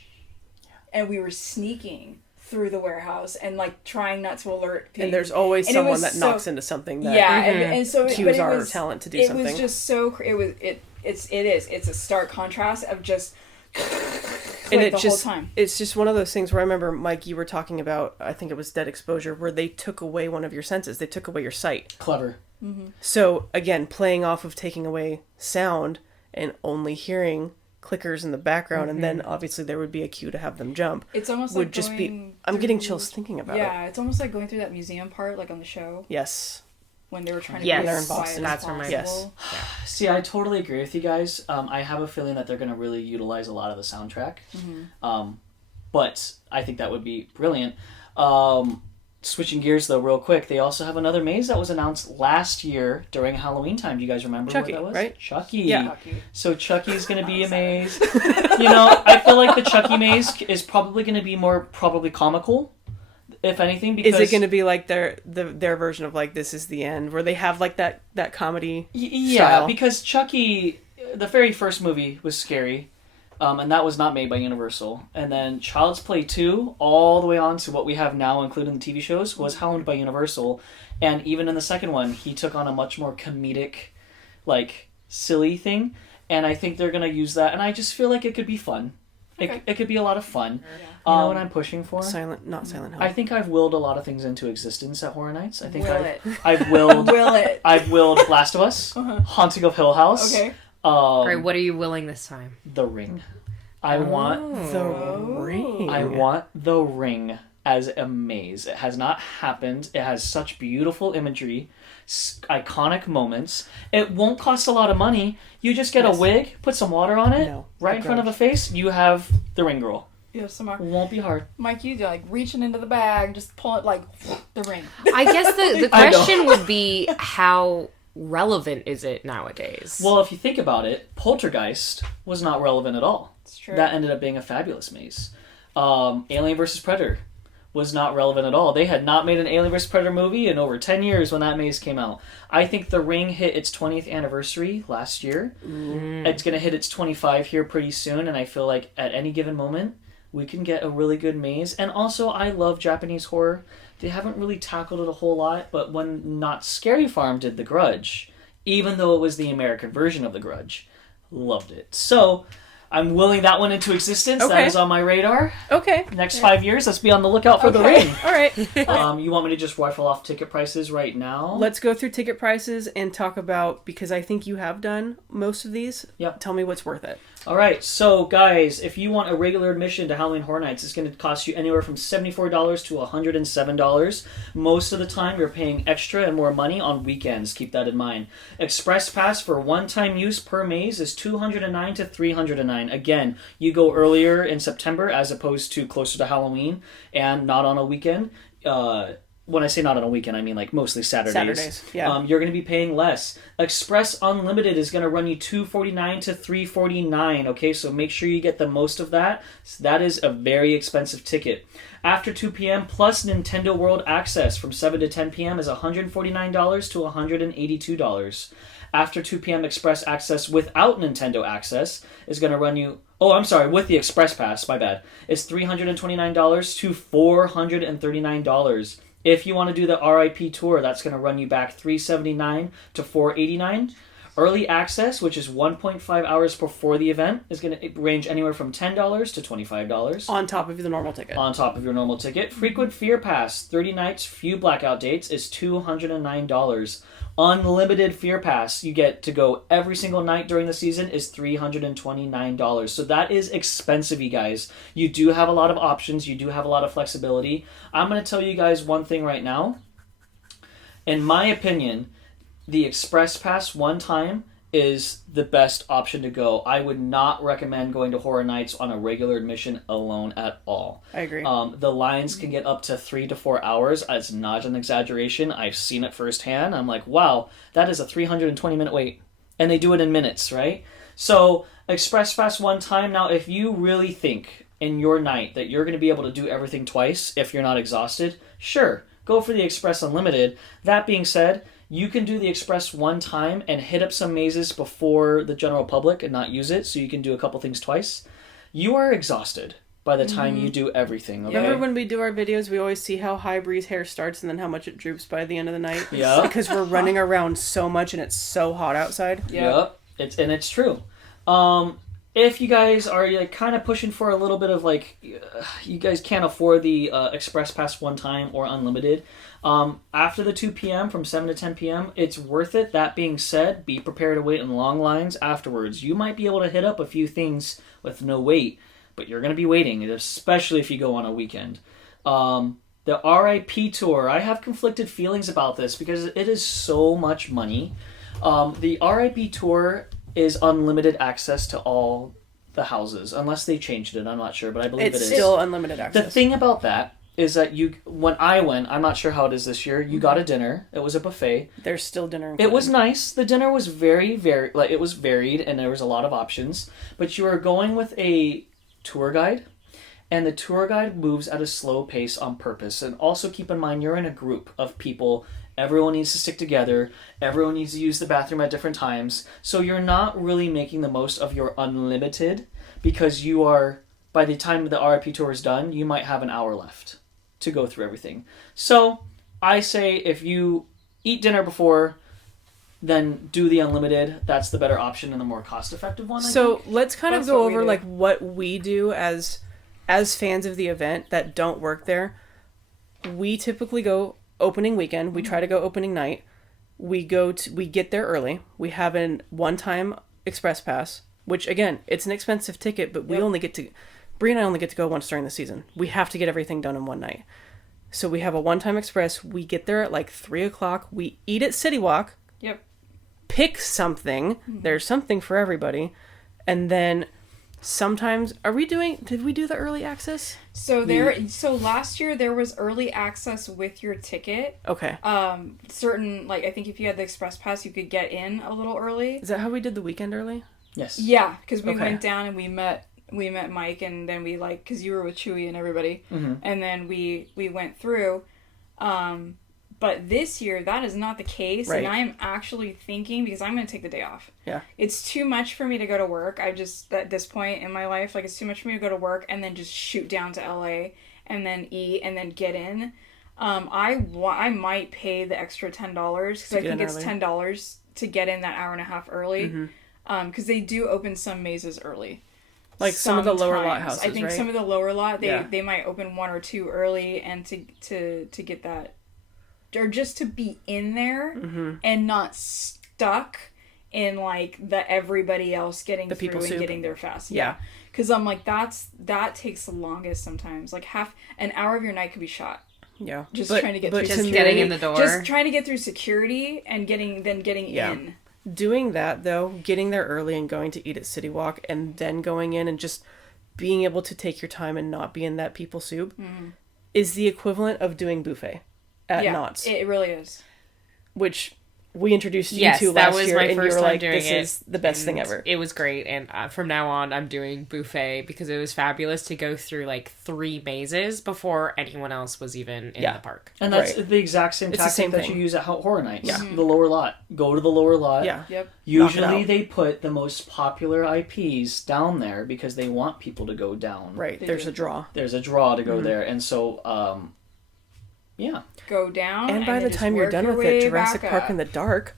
And we were sneaking through the warehouse and like trying not to alert people. And there's always someone that knocks into something that and so cues our talent to do something. It was just so it's a stark contrast of just and it the just whole time. It's just one of those things where I remember, Mike, you were talking about, I think it was Dead Exposure, where they took away one of your senses. They took away your sight. Clever. So again, playing off of taking away sound and only hearing clickers in the background, and then obviously there would be a cue to have them jump. It's almost would like just be. I'm getting chills thinking about it. Yeah, it's almost like going through that museum part, like on the show. Yes. When they were trying to Yes. be They're as in quiet Boston. as That's from my- possible. Yes. See, I totally agree with you guys. I have a feeling that they're going to really utilize a lot of the soundtrack. But I think that would be brilliant. Switching gears, though, real quick, they also have another maze that was announced last year during Halloween time. Do you guys remember Chucky, what that was? right? Chucky. Yeah. So Chucky's going to be a maze. You know, I feel like the Chucky maze is probably going to be more comical, if anything. Because Is it going to be like their version of like This Is the End, where they have like that comedy style? Because Chucky, the very first movie was scary. And that was not made by Universal. And then Child's Play 2, all the way on to what we have now, including the TV shows, was helmed by Universal. And even in the second one, he took on a much more comedic, like, silly thing. And I think they're going to use that. And I just feel like it could be fun. Okay. It could be a lot of fun. Yeah. You know what I'm pushing for? Not Silent Hill. I think I've willed a lot of things into existence at Horror Nights. I think I've Will it. I've willed Last of Us, Haunting of Hill House. Okay. All right, what are you willing this time? The Ring. I want The Ring. I want The Ring as a maze. It has not happened. It has such beautiful imagery, iconic moments. It won't cost a lot of money. You just get a wig, put some water on it, right in front of a face. You have the Ring Girl. You have some more. Won't be hard. Mike, you like reaching into the bag, just pull it like the ring. I guess the question would be, how relevant is it nowadays? Well, if you think about it, Poltergeist was not relevant at all. It's true. That ended up being a fabulous maze. Alien vs. Predator was not relevant at all. They had not made an Alien vs. Predator movie in over 10 years when that maze came out. I think The Ring hit its 20th anniversary last year. It's going to hit its 25 here pretty soon, and I feel like at any given moment, we can get a really good maze. And also, I love Japanese horror. They haven't really tackled it a whole lot, but when Not Scary Farm did The Grudge, even though it was the American version of The Grudge, loved it. So, I'm willing that one into existence. Okay. That is on my radar. Okay. Next 5 years, let's be on the lookout for The Ring. All right. You want me to just rifle off ticket prices right now? Let's go through ticket prices and talk about, because I think you have done most of these. Yep. Tell me what's worth it. All right, so guys, if you want a regular admission to Halloween Horror Nights, it's going to cost you anywhere from $74 to $107. Most of the time, you're paying extra and more money on weekends. Keep that in mind. Express Pass for one-time use per maze is $209 to $309. Again, you go earlier in September as opposed to closer to Halloween and not on a weekend. When I say not on a weekend, I mean like mostly Saturdays. Yeah. You're going to be paying less. Express Unlimited is going to run you $249 to $349. Okay, so make sure you get the most of that. That is a very expensive ticket. After 2 p.m. plus Nintendo World Access from 7 to 10 p.m. is $149 to $182. After 2 p.m. Express Access without Nintendo Access is going to run you... Oh, I'm sorry, with the Express Pass, my bad. It's $329 to $439. If you want to do the RIP tour, that's going to run you back $379 to $489. Early access, which is 1.5 hours before the event, is going to range anywhere from $10 to $25. On top of the normal ticket. On top of your normal ticket. Frequent Fear Pass, 30 nights, few blackout dates, is $209. Unlimited Fear Pass, you get to go every single night during the season, is $329. So that is expensive, you guys. You do have a lot of options. You do have a lot of flexibility. I'm going to tell you guys one thing right now. In my opinion, the Express Pass one time is the best option to go. I would not recommend going to Horror Nights on a regular admission alone at all. I agree. The lines can get up to 3 to 4 hours. It's not an exaggeration. I've seen it firsthand. I'm like, wow, that is a 320-minute wait. And they do it in minutes, right? So, Express Pass one time. Now, if you really think in your night that you're going to be able to do everything twice if you're not exhausted, sure, go for the Express Unlimited. That being said, you can do the Express one time and hit up some mazes before the general public and not use it, so you can do a couple things twice. You are exhausted by the time you do everything, okay? Remember when we do our videos, we always see how high Bree's hair starts and then how much it droops by the end of the night? Yeah. Because we're running around so much and it's so hot outside. Yep. It's true. If you guys are like kind of pushing for a little bit of like, you guys can't afford the Express Pass one time or unlimited, after the 2 p.m. from 7 to 10 p.m., it's worth it. That being said, be prepared to wait in long lines afterwards. You might be able to hit up a few things with no wait, but you're going to be waiting, especially if you go on a weekend. The RIP tour, I have conflicted feelings about this because it is so much money. The RIP tour is unlimited access to all the houses, unless they changed it. I'm not sure, but I believe It's it is. still unlimited access. The thing about that is that when I went, I'm not sure how it is this year, you got a dinner. It was a buffet. There's still dinner included. It was nice. The dinner was very, very, like, it was varied and there was a lot of options. But you are going with a tour guide, and the tour guide moves at a slow pace on purpose. And also keep in mind, you're in a group of people. Everyone needs to stick together. Everyone needs to use the bathroom at different times. So you're not really making the most of your unlimited, because you are, by the time the RIP tour is done, you might have an hour left to go through everything. So I say if you eat dinner before, then do the unlimited. That's the better option and the more cost-effective one, I think. Let's kind of go over like what we do as fans of the event that don't work there. We typically go opening weekend. We try to go opening night. We get there early. We have an one-time Express Pass, which again, it's an expensive ticket, but we only get to, Bree and I only get to go once during the season. We have to get everything done in one night. So we have a one-time Express. We get there at like 3:00. We eat at City Walk. Yep. Pick something. There's something for everybody. And then sometimes, did we do the early access? So last year there was early access with your ticket. Okay. Certain, like, I think if you had the Express Pass, you could get in a little early. Is that how we did the weekend early? Yes. Yeah, because we went down and we met Mike, and then we, like, because you were with Chewy and everybody, and then we went through. But this year, that is not the case, right. And I am actually thinking, because I'm going to take the day off. Yeah. It's too much for me to go to work. At this point in my life, like, it's too much for me to go to work and then just shoot down to LA and then eat and then get in. I might pay the extra $10, because I think it's $10 to get in that hour and a half early, because they do open some mazes early. Like some of the lower lot houses, I think right? some of the lower lot, they might open one or two early, and to get that, or just to be in there and not stuck in like the everybody else getting through and getting there fast. Yeah. Because I'm like, that takes the longest sometimes. Like half an hour of your night could be shot. Yeah. Trying to get through just getting in the door. Just trying to get through security and getting in. Doing that, though, getting there early and going to eat at City Walk and then going in and just being able to take your time and not be in that people soup is the equivalent of doing buffet at Knott's. It really is. Which we introduced you to last year, and you were like, this is the best thing ever. It was great, and from now on, I'm doing buffet because it was fabulous to go through like 3 mazes before anyone else was even in the park. And that's the exact same tactic that you use at Horror Nights. Yeah. The lower lot. Go to the lower lot. Yeah. Yep. Usually they put the most popular IPs down there because they want people to go down. Right. There's a draw. There's a draw to go there. And so, go down, and by the time you're done with it, Jurassic Park in the Dark,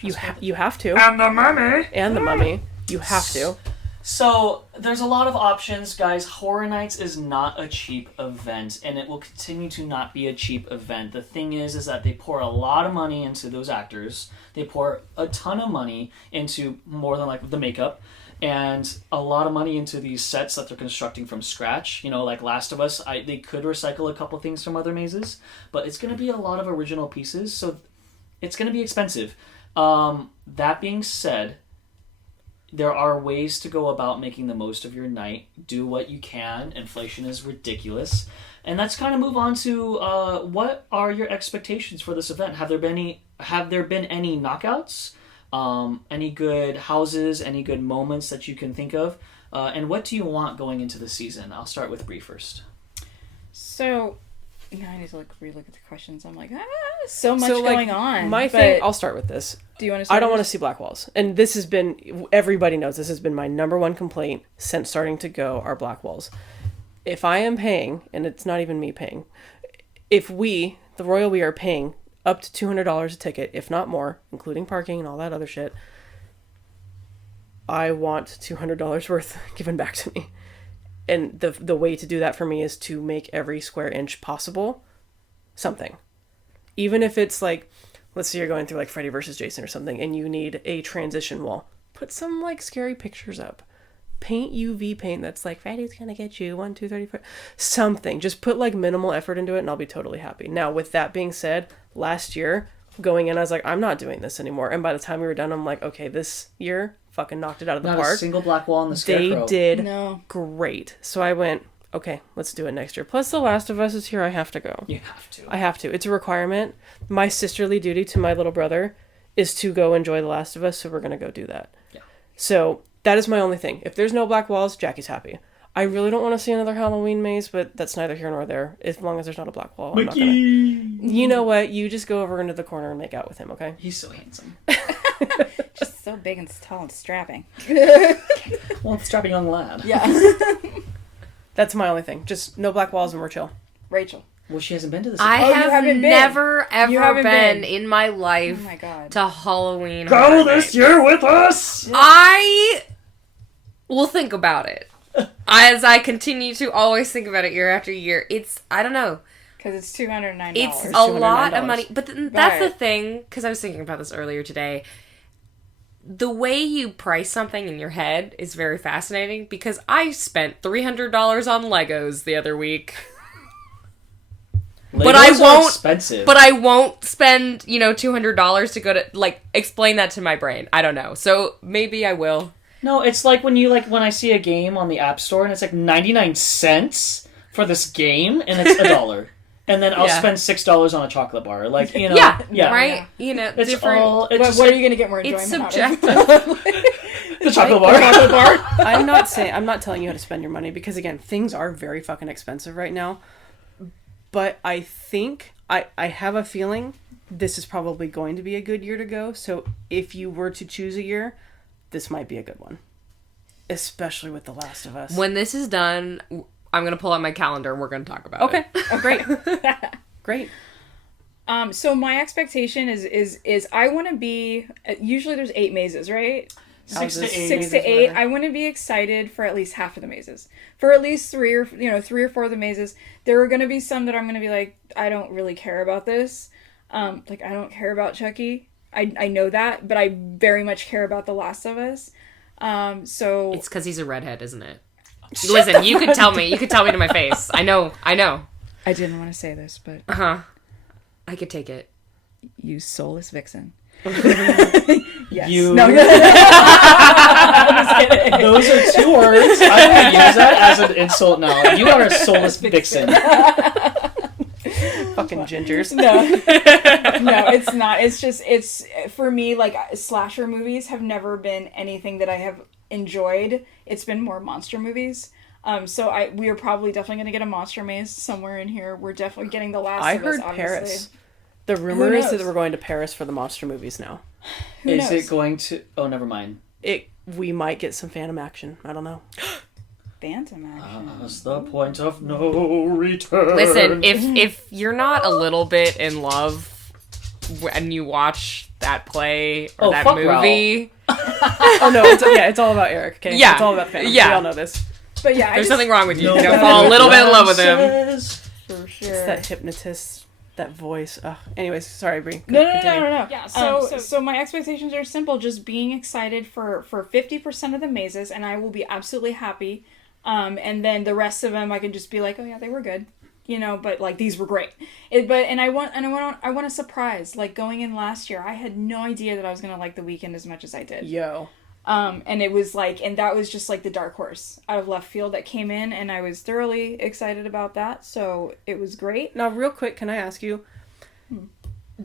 You have to. And the mummy. And the mummy. You have to. So, there's a lot of options, guys. Horror Nights is not a cheap event, and it will continue to not be a cheap event. The thing is that they pour a lot of money into those actors. They pour a ton of money into more than, like, the makeup, and a lot of money into these sets that they're constructing from scratch. You know, like Last of Us, they could recycle a couple things from other mazes, but it's going to be a lot of original pieces, so it's going to be expensive. That being said, there are ways to go about making the most of your night. Do what you can. Inflation is ridiculous. And let's kind of move on to what are your expectations for this event? Have there been any knockouts? Any good houses? Any good moments that you can think of? And what do you want going into the season? I'll start with Bree first. So, I need to relook at the questions. I'm like, so much going on. My thing, I'll start with this. Do you want to start? I don't want to see black walls. And this has been, everybody knows this has been my number one complaint since starting to go are black walls. If I am paying, and it's not even me paying, if we, the Royal We, are paying up to $200 a ticket, if not more, including parking and all that other shit, I want $200 worth given back to me. And the way to do that for me is to make every square inch possible something. Even if it's like, let's say you're going through like Freddy versus Jason or something and you need a transition wall. Put some like scary pictures up. Paint UV paint that's like, Freddy's gonna get you, 1, 2, 34. Something. Just put like minimal effort into it and I'll be totally happy. Now, with that being said, last year, going in, I was like, I'm not doing this anymore. And by the time we were done, I'm like, okay, this year, fucking knocked it out of the park. Not a single black wall in the Scarecrow. They did great. So I went, okay, let's do it next year. Plus, The Last of Us is here. I have to go. You have to. I have to. It's a requirement. My sisterly duty to my little brother is to go enjoy The Last of Us, so we're going to go do that. Yeah. So that is my only thing. If there's no black walls, Jackie's happy. I really don't want to see another Halloween maze, but that's neither here nor there. As long as there's not a black wall, I'm not gonna... You know what? You just go over into the corner and make out with him, okay? He's so handsome. Just so big and tall and strapping. Well, it's strapping young lad. Yeah. That's my only thing. Just no black walls and we're chill. Rachel. Well, she hasn't been to this. I have never, ever been in my Oh life my God. to Halloween. Go this year with us! I will think about it. As I continue to always think about it year after year. I don't know. Because it's $209. It's a lot of money. But that's the thing, because I was thinking about this earlier today. The way you price something in your head is very fascinating, because I spent $300 on Legos the other week. Legos but I won't. Expensive. But I won't spend, $200 to go to explain that to my brain. I don't know. So maybe I will. No, it's like when I see a game on the App Store and it's like 99 cents for this game and it's $1. And then I'll spend $6 on a chocolate bar. Like, Yeah. Yeah. Right? It's different. all... It's what are you going to get more enjoyment It's subjective. the chocolate bar. I'm not telling you how to spend your money because, again, things are very fucking expensive right now. But I think, I have a feeling this is probably going to be a good year to go. So if you were to choose a year, this might be a good one. Especially with The Last of Us. When this is done, I'm going to pull out my calendar and we're going to talk about it. Okay. Great. Great. So my expectation is I want to be, usually there's 8 mazes, right? 6 to 8. 6 to 8. I want to be excited for at least half of the mazes. For at least 3 or 4 of the mazes. There are going to be some that I'm going to be like, I don't really care about this. I don't care about Chucky. I know that, but I very much care about The Last of Us. So it's because he's a redhead, isn't it? Listen, you could tell me. You could tell me to my face. I know. I didn't want to say this, but I could take it. You soulless vixen. Yes. No. I'm just kidding. Those are 2 words. I'm going to use that as an insult now. You are a soulless vixen. Fucking gingers. No, it's not. It's just, for me, like, slasher movies have never been anything that I have enjoyed. It's been more monster movies. So we are probably definitely going to get a monster maze somewhere in here. We're definitely getting The Last of Us, I heard obviously. Paris. The rumor is that we're going to Paris for the monster movies now. Is it going to... Oh, never mind. We might get some Phantom action. I don't know. Phantom action. That's the point of no return. Listen, if you're not a little bit in love when you watch that play or that fuck movie. Oh no, it's all about Eric. Okay, Yeah, it's all about fans. yeah. We all know this. But yeah, There's nothing wrong with you. No You gotta fall a little bit in love with him. for sure. It's that hypnotist, that voice. Anyways, sorry, Brie. No. Continue. Yeah. So my expectations are simple. Just being excited for 50% of the mazes, and I will be absolutely happy. And then the rest of them, I can just be like, oh yeah, they were good, But like these were great. I want a surprise. Like going in last year, I had no idea that I was gonna like The Weeknd as much as I did. Yo. And it was like, and that was just like the dark horse out of left field that came in, and I was thoroughly excited about that. So it was great. Now, real quick, can I ask you?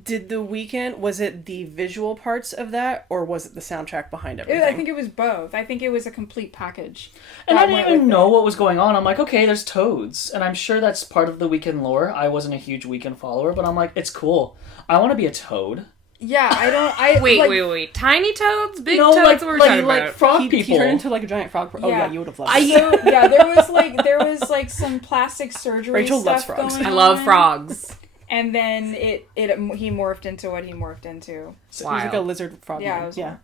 Did The Weeknd, was it the visual parts of that, or was it the soundtrack behind everything? I think it was both. I think it was a complete package. And I didn't even know what was going on. I'm like, okay, there's toads. And I'm sure that's part of the Weeknd lore. I wasn't a huge Weeknd follower, but I'm like, it's cool. I want to be a toad. Yeah, I Wait. Tiny toads? Big toads? Like, What we're talking like about? frog he people. turned into like a giant frog. Oh yeah, you would have loved it. So, yeah, there was like some plastic surgery Rachel stuff loves frogs. going I love on. frogs. And then he morphed into what he morphed into. So he was like a lizard frog. Yeah, man.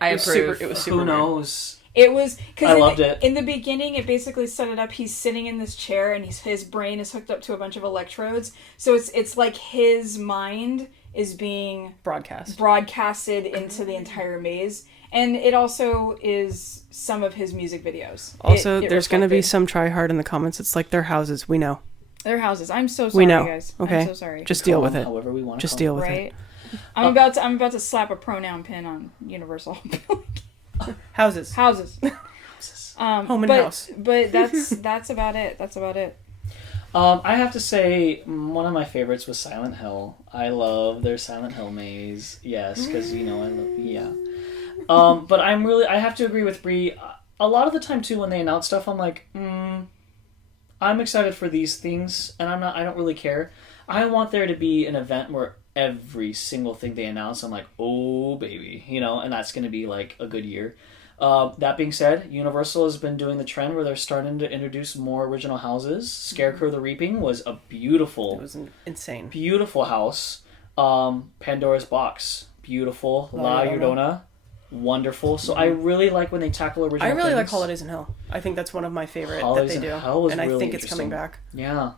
I It was super. Who knows? It was because I loved it. In the beginning, it basically set it up. He's sitting in this chair, and his brain is hooked up to a bunch of electrodes. So it's like his mind is being broadcasted into the entire maze, and it also is some of his music videos. Also, there's going to be some try hard in the comments. It's like their houses. We know. Their houses. I'm so sorry, we know. guys. Okay. I'm so sorry. Just deal with it. However we want to Just deal with right? it. I'm about to slap a pronoun pin on Universal. Houses. Houses. Home and house. But that's about it. That's about it. I have to say, one of my favorites was Silent Hill. I love their Silent Hill maze. Yes, because, but I have to agree with Brie. A lot of the time, too, when they announce stuff, I'm like, I'm excited for these things, and I don't really care. I want there to be an event where every single thing they announce, I'm like, oh, baby, and that's going to be, like, a good year. That being said, Universal has been doing the trend where they're starting to introduce more original houses. Scarecrow the Reaping was a beautiful... It was insane. Beautiful house. Pandora's Box, beautiful. La Llorona, wonderful. So I really like when they tackle original things. I really like Holidays in Hell. I think that's one of my favorite that they do. Hell was and I really think it's coming back. Yeah.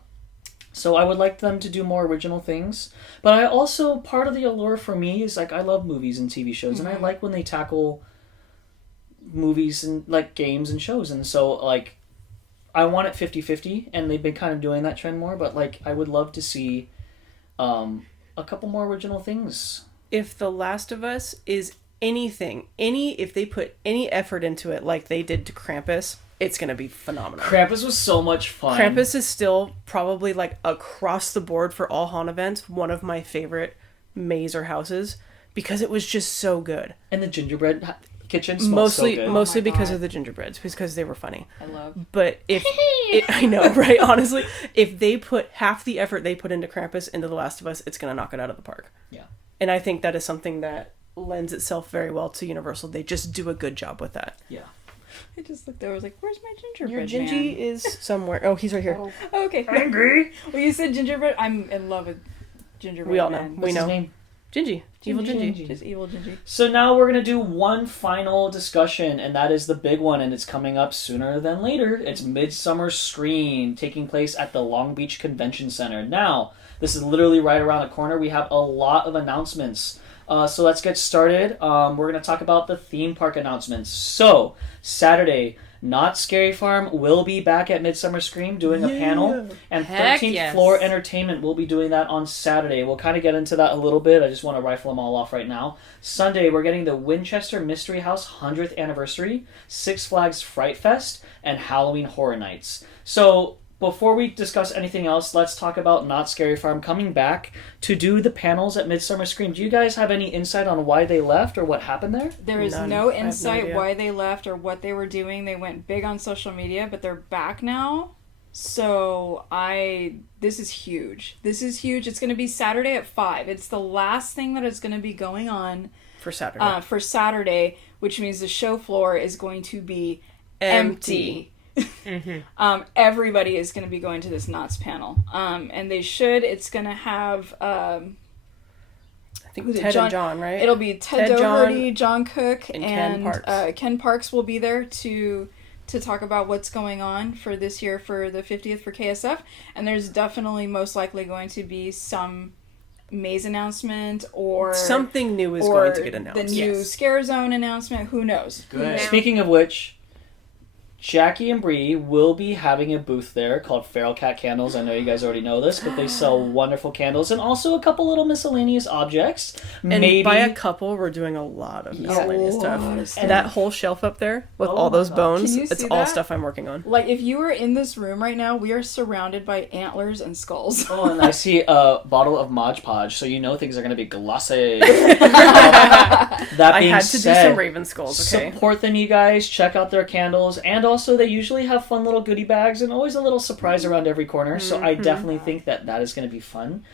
So I would like them to do more original things. But I also, part of the allure for me is like I love movies and TV shows, and I like when they tackle movies and like games and shows, and so like I want it 50-50, and they've been kind of doing that trend more, but like I would love to see a couple more original things. If The Last of Us is anything, if they put any effort into it like they did to Krampus, it's gonna be phenomenal. Krampus was so much fun. Krampus is still probably like across the board for all haunt events one of my favorite maze or houses because it was just so good. And the gingerbread kitchen smelled so good. Mostly because of the gingerbreads, because they were funny. I love. But I know, right? Honestly, if they put half the effort they put into Krampus into The Last of Us, it's gonna knock it out of the park. Yeah. And I think that is something that lends itself very well to Universal. They just do a good job with that. Yeah. I just looked over. I was like, "Where's my gingerbread Your Gingy man?" is somewhere. Oh, he's right here. Oh, okay. Angry. Well, you said gingerbread. I'm in love with gingerbread. We all know. Man. We What's know. his name? Gingy. Evil Gingy. Just evil Gingy. So now we're going to do one final discussion, and that is the big one, and it's coming up sooner than later. It's Midsummer Scream, taking place at the Long Beach Convention Center. Now, this is literally right around the corner. We have a lot of announcements. So let's get started. We're going to talk about the theme park announcements. So, Saturday, Knott Scary Farm will be back at Midsummer Scream doing a panel, and Heck 13th yes. Floor Entertainment will be doing that on Saturday. We'll kind of get into that a little bit. I just want to rifle them all off right now. Sunday, we're getting the Winchester Mystery House 100th Anniversary, Six Flags Fright Fest, and Halloween Horror Nights. So, before we discuss anything else, let's talk about Knott Scary Farm coming back to do the panels at Midsummer Scream. Do you guys have any insight on why they left or what happened there? There is None. no I have no insight idea. why they left or what they were doing. They went big on social media, but they're back now. So this is huge. This is huge. It's going to be Saturday at 5. It's the last thing that is going to be going on For Saturday. for Saturday, which means the show floor is going to be empty. Everybody is going to be going to this Knott's panel. And they should. It's going to have... think Ted and John, right? It'll be Ted Doherty, John Cook, and Ken Parks will be there to talk about what's going on for this year for the 50th for KSF. And there's definitely most likely going to be some maze announcement or something new is going to get announced. The new Scare Zone announcement. Who knows? Good. Speaking of which, Jackie and Bree will be having a booth there called Feral Cat Candles. I know you guys already know this, but they sell wonderful candles and also a couple little miscellaneous objects. And by a couple, we're doing a lot of miscellaneous stuff. And that whole shelf up there with all those bones, it's all stuff I'm working on. Like, if you were in this room right now, we are surrounded by antlers and skulls. Oh, and I see a bottle of Mod Podge, so you know things are going to be glossy. That being I had to do some Raven skulls, okay? Support them, you guys. Check out their candles. And also, they usually have fun little goodie bags and always a little surprise around every corner. So I definitely think that is going to be fun.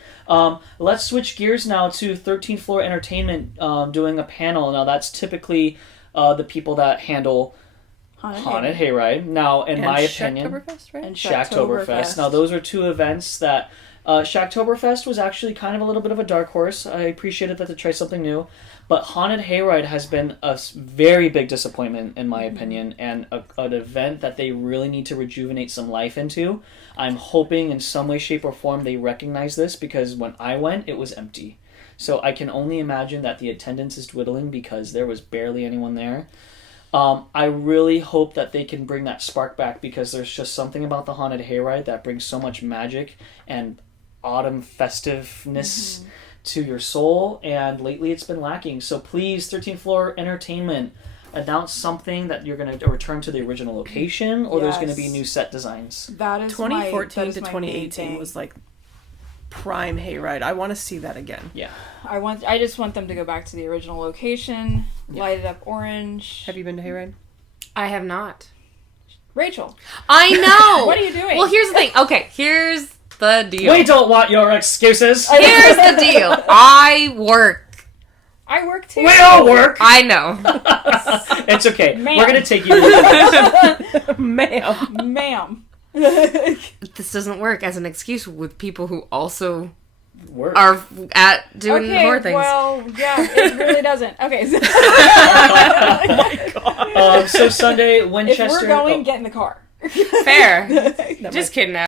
Let's switch gears now to 13th Floor Entertainment doing a panel. Now, that's typically the people that handle Haunted Hayride. Now, in my opinion... Shacktoberfest, right? And Shacktoberfest. Now, those are two events that... Shacktoberfest was actually kind of a little bit of a dark horse. I appreciated that they tried something new. But Haunted Hayride has been a very big disappointment, in my opinion, and an event that they really need to rejuvenate some life into. I'm hoping in some way, shape, or form they recognize this, because when I went, it was empty. So I can only imagine that the attendance is dwindling because there was barely anyone there. I really hope that they can bring that spark back, because there's just something about the Haunted Hayride that brings so much magic and autumn festiveness to your soul, and lately it's been lacking. So please, 13th Floor Entertainment, announce something that you're going to return to the original location, or there's going to be new set designs. That is 2014 to my 2018 was like prime hayride. I want to see that again. Yeah. I just want them to go back to the original location, light it up orange. Have you been to hayride? I have not. Rachel. I know! What are you doing? Well, here's the thing. Okay, here's the deal. We don't want your excuses. Here's the deal. I work. I work too. We all work. I know. It's okay. Ma'am. We're going to take you to the Ma'am. This doesn't work as an excuse with people who also work. are at doing more things. Well, yeah, it really doesn't. Okay. So Sunday, Winchester. If we're going, get in the car. Fair. Just kidding.